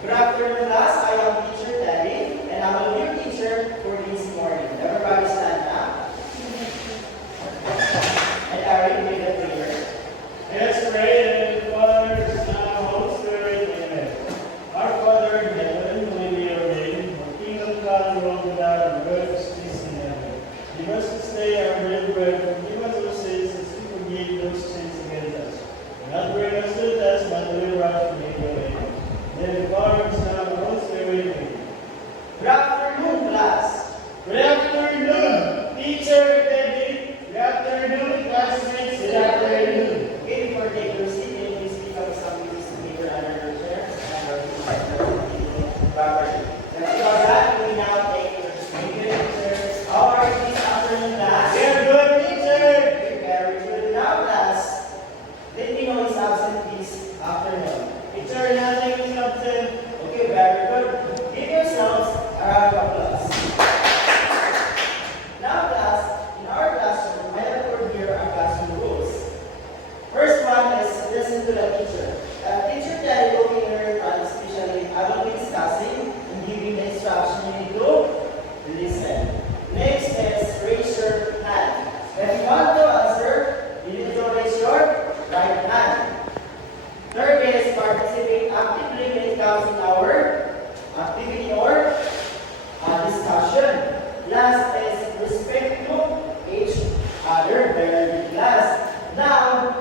Good afternoon, class. I am teacher Terry, and I will be your teacher for this morning. Everybody stand up. And Terry, read the prayer. Let's pray and Father, Son, and Holy Spirit, amen. Our Father in heaven, holy be your name. Your kingdom come, your will be done on earth as it is in heaven. Give us this day our daily bread, forgive us our sins as we forgive those sins against us. Do not bring us to the test, but deliver us from evil. Amen. Then the Father, Son, and Holy Spirit, amen. Good afternoon, class. Good afternoon, teacher Teddy. Good afternoon, classmates. Good afternoon. Okay, before taking your seat, can you please pick up some pieces of paper under your chairs and our teacher properly. Let's do that. We now take your pictures. All right, this afternoon, class. Very good, teacher. Okay, very good. Now, class, let me know is absent this afternoon. Teacher, nothing is absent. Okay, very good. Give yourselves a round of applause. Now, class, in our classroom, I have put here our classroom rules. First one is listen to the teacher. Teacher Terry will be here, especially I will be discussing and giving the instruction you need to listen. Next is raise your hand. If you want to answer, you need to raise your right hand. Third is participate actively when it comes in our activity or discussion. Last is respect to each other. Very good, class. Now,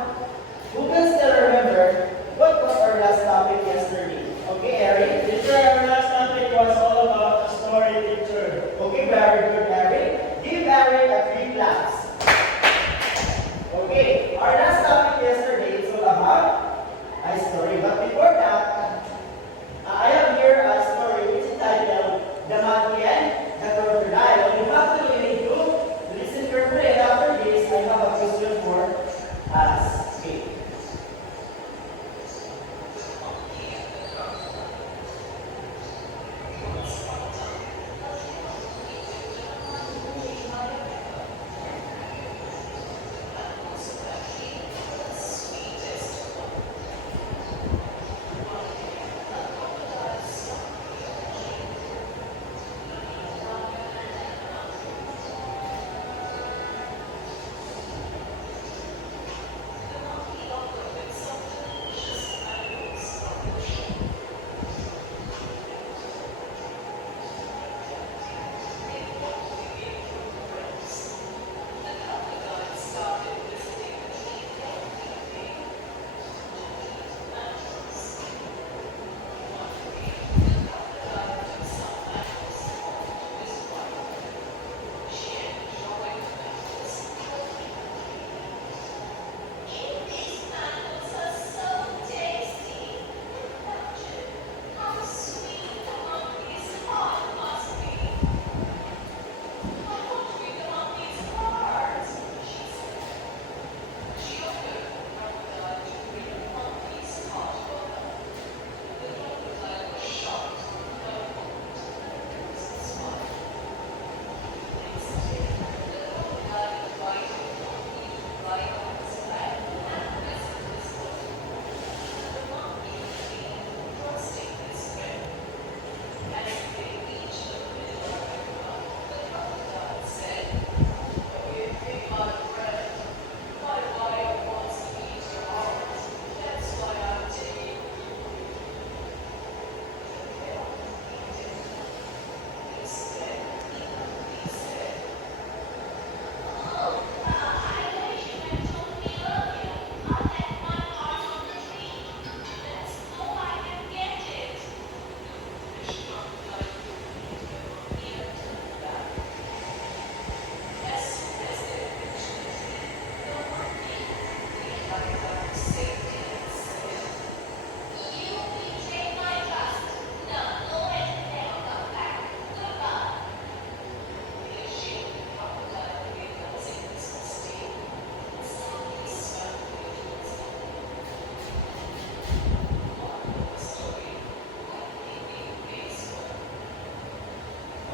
who can still remember what was our last topic yesterday? Okay, Eric? Teacher, our last topic was all about the story, teacher. Okay, very good, Eric. Give Eric a 3 claps. Okay, our last topic yesterday is all about a story. But before that, I have here a story which is titled The Monkey and the Crocodile. You have to need to listen carefully. And after this, I have a question for us. Okay.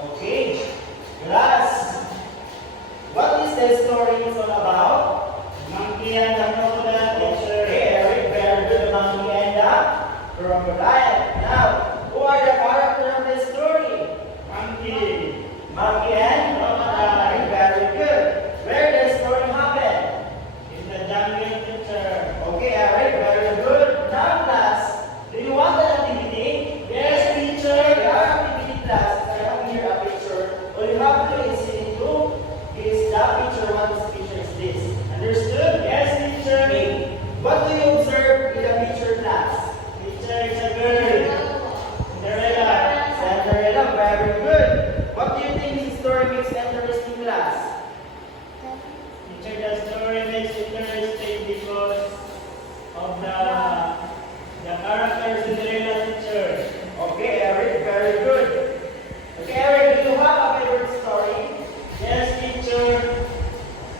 Okay, class. What is the story is all about? Monkey and the crocodile, teacher. Okay, Eric, very good. The monkey and the crocodile. Now, who are the character of the story? Monkey. Monkey and crocodile. Very good. Where does the story happen? In the jungle, teacher. Okay, Eric, very good. Now, class, do you want an activity? Yes, teacher. Okay, our activity class, I have here a picture. All you have to do is that picture, what this picture is this. Understood? Yes, teacher. Okay. What do you observe in the picture class? Teacher, it's a girl. Cinderella. Cinderella, very good. What do you think this story makes interesting, class? Teacher, the story makes interesting because of the character Cinderella, teacher. Okay, Eric, very good. Okay, Eric, do you have a favorite story? Yes, teacher.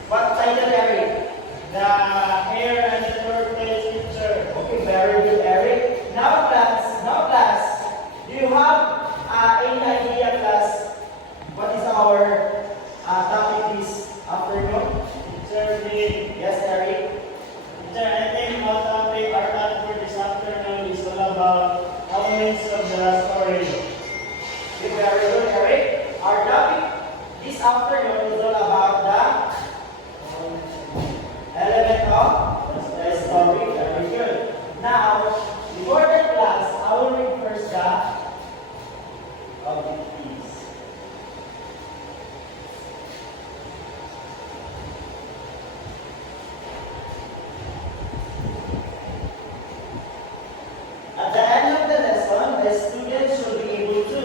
What title, Eric? The hare and the tortoise, teacher. Okay, very good, Eric. Now, class, do you have any idea, class, what is our topic this afternoon? Teacher, me. Yes, Eric. Teacher, I think our topic for this afternoon is all about elements of the story. Okay, very good, Eric. Our topic this afternoon is all about the element of the story. Very good. Now, before that class, I will read first the objectives. At the end of the lesson, the students should be able to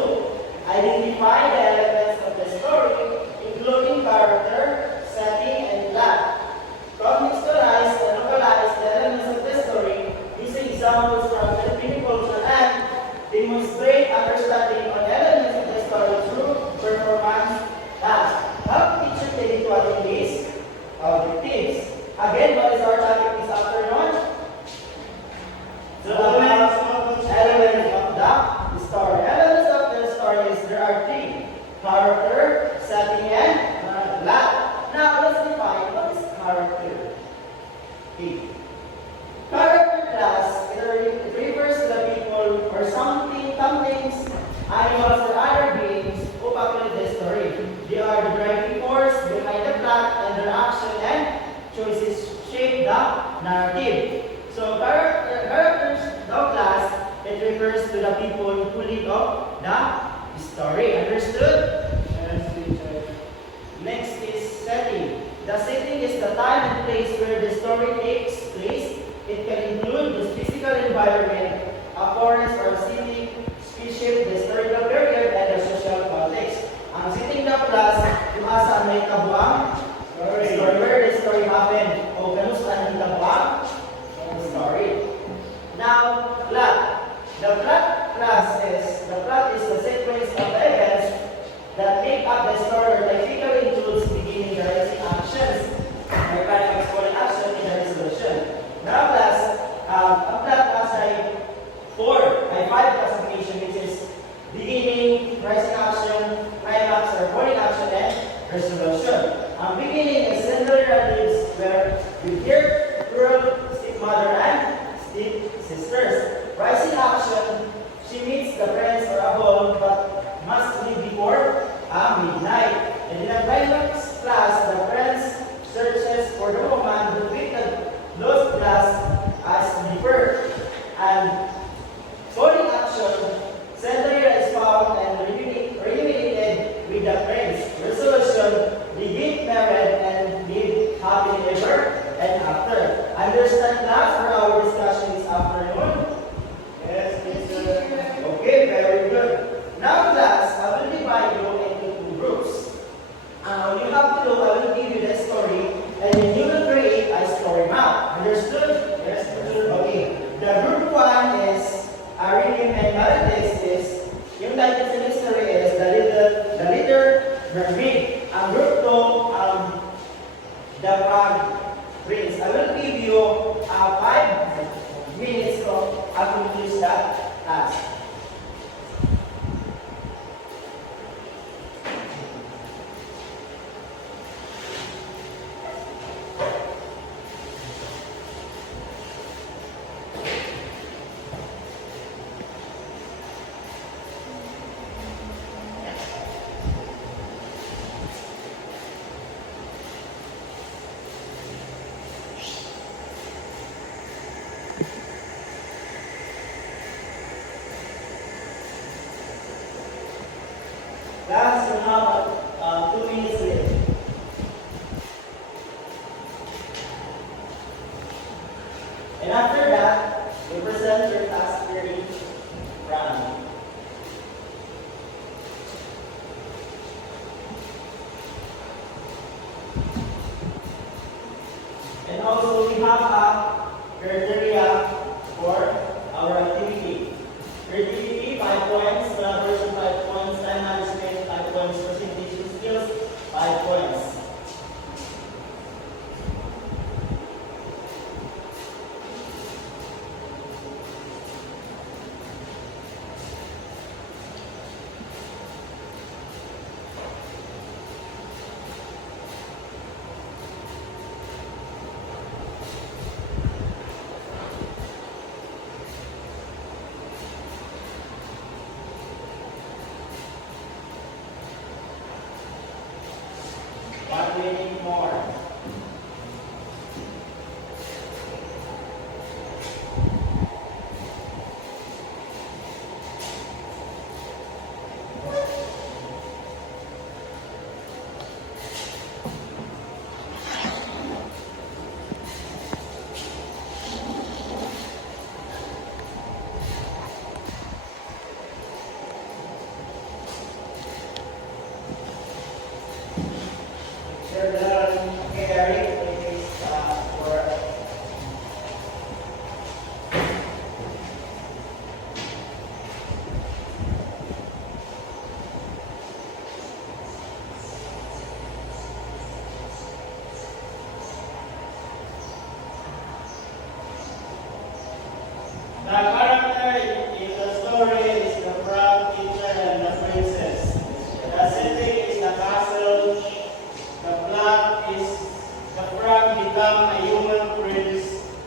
identify the elements of the story, including character, setting, and plot. Contextualize and localize the elements of the story using examples from Filipino culture and demonstrate understanding on elements of the story through performance tasks. Help teacher take to attend these objectives. Again, what is our topic this afternoon? Elements of the story. Elements of the story is there are three: character, setting, and plot. Now let's define what is character. Okay. Character class it refers to the people or something, things, animals, or other beings who populate the story. They are the driving force behind the plot, and their action and choices shape the narrative. So characters of class, it refers to the people who lead up the story. Understood? Yes, teacher. Next is setting. The setting is the time and place where the story takes place. It can include the physical environment, occurrence or city, species, the historical period, and the social context. Ang setting ng class, kung asa may kabuang story, where the story happened, o kanusta ang kabuang story. Now, plot. The plot is the sequence of events that make up the story, typically includes beginning, the rising actions, and climax for action in the resolution. Now, class, ang plot has five classification, which is beginning, rising action, climax or falling action, and resolution. Ang beginning is central relatives where we hear girl, stepmother, and stepsisters. Rising action, she meets the friends or a home, but must leave before midnight. And in the climax class, the friends searches for the woman who picked the lost glass as deferred. And falling action, Cinderella is found and reunited with the prince. Resolution, they get married and live happily ever and after. Understand class for our discussion this afternoon? Yes, teacher. Okay, very good. Now class, I will divide you into two groups. What you have to do, I will give you the story and then you will create a story map. Understood? Yes, teacher. Okay. The group one is Arinim and Marites. Yung title sa history is The Little Mermaid. Ang group 2, The Frog Prince. I will give you 5 minutes to accomplish that task. Class, you have 2 minutes left. And after that, you present your task very round. And also, we have a criteria for our activity. Creativity, 5 points. Collaboration, 5 points. Time management, 5 points. Presentation skills, 5 points. What do we need more? They're done. Okay, Eric, please for the character in the story is the frog, teacher, and the princess. The setting is the castle. The plot is the frog become a human prince,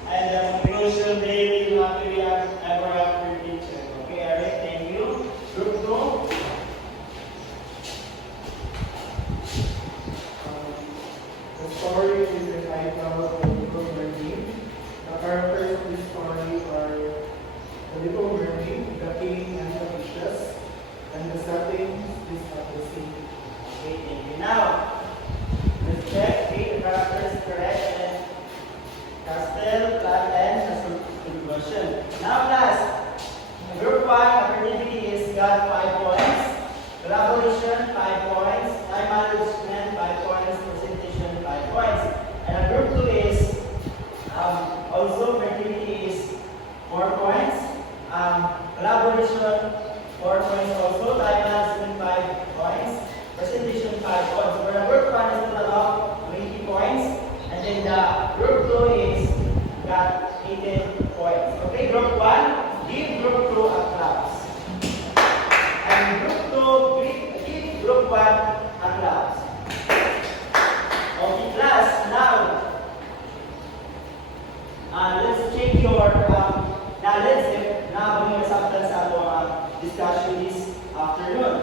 and the conclusion they will happily ever after teacher. Okay, Eric, thank you. Group 2. The story is entitled The Little Mermaid. The characters of this story are the Little Mermaid, the King, and the Fishes. And the setting is at the sea. Okay, thank you. Now, let's check if the character is correct and castle, plot, and conclusion. Now, class, group 1 activity is got 5 points. Collaboration, 5 points. Time management, 5 points. Presentation, 5 points. And group 2 is also creativity is 4 points. Collaboration, 4 points also. Time management, 5 points. Presentation, 5 points. For the group 1 is total of 20 points. And then the group 2 is got 18 points. Okay, group 1, give group 2 a claps. And group 2, give group 1 a claps. Okay, class, now, let's check your, now bring your substance sa atong discussion this afternoon.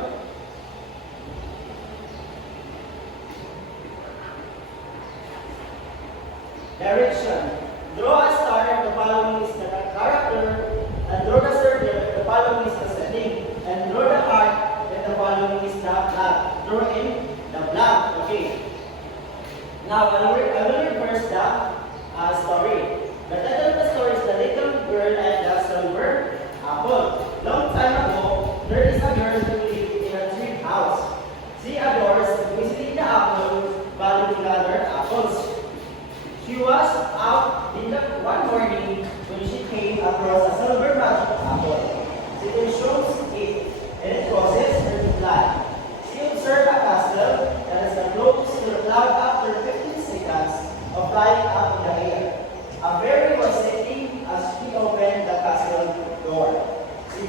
Direction. Draw a star, the following is the character, and draw the circle, the following is the setting, and draw the heart, then the following is the blank. Draw in the blank. Okay. Now, I will read first the story. The title of the story is The Little Girl and the Silver Apple. Long time ago, there is a girl who lived in a tree house. She adores visiting the apple valley to gather apples. She was out in the one morning when she came across a silver magic apple. She then shows it, and it causes her to fly. She observed a castle that is close to the cloud after 15 seconds of flying up in the air. A fairy was sitting as she opened the castle door. She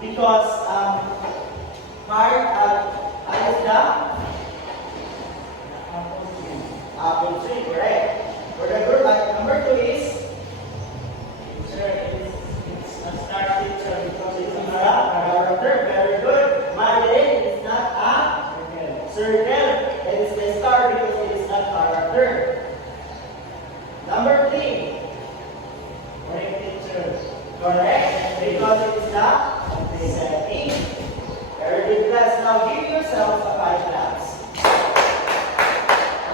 Because is the apple tree, correct? For the group, number 2 is It's a star picture because it's the a character. Very good. Madeline is not a circle. It is the star because it is not character. Number 3, great picture. correct? Because it is the setting. Very good class. Now give yourselves a 5 claps.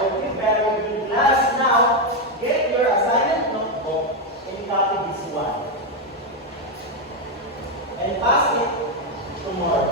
Okay, very good class. Now get your assignment notebook and copy this one. And pass it tomorrow.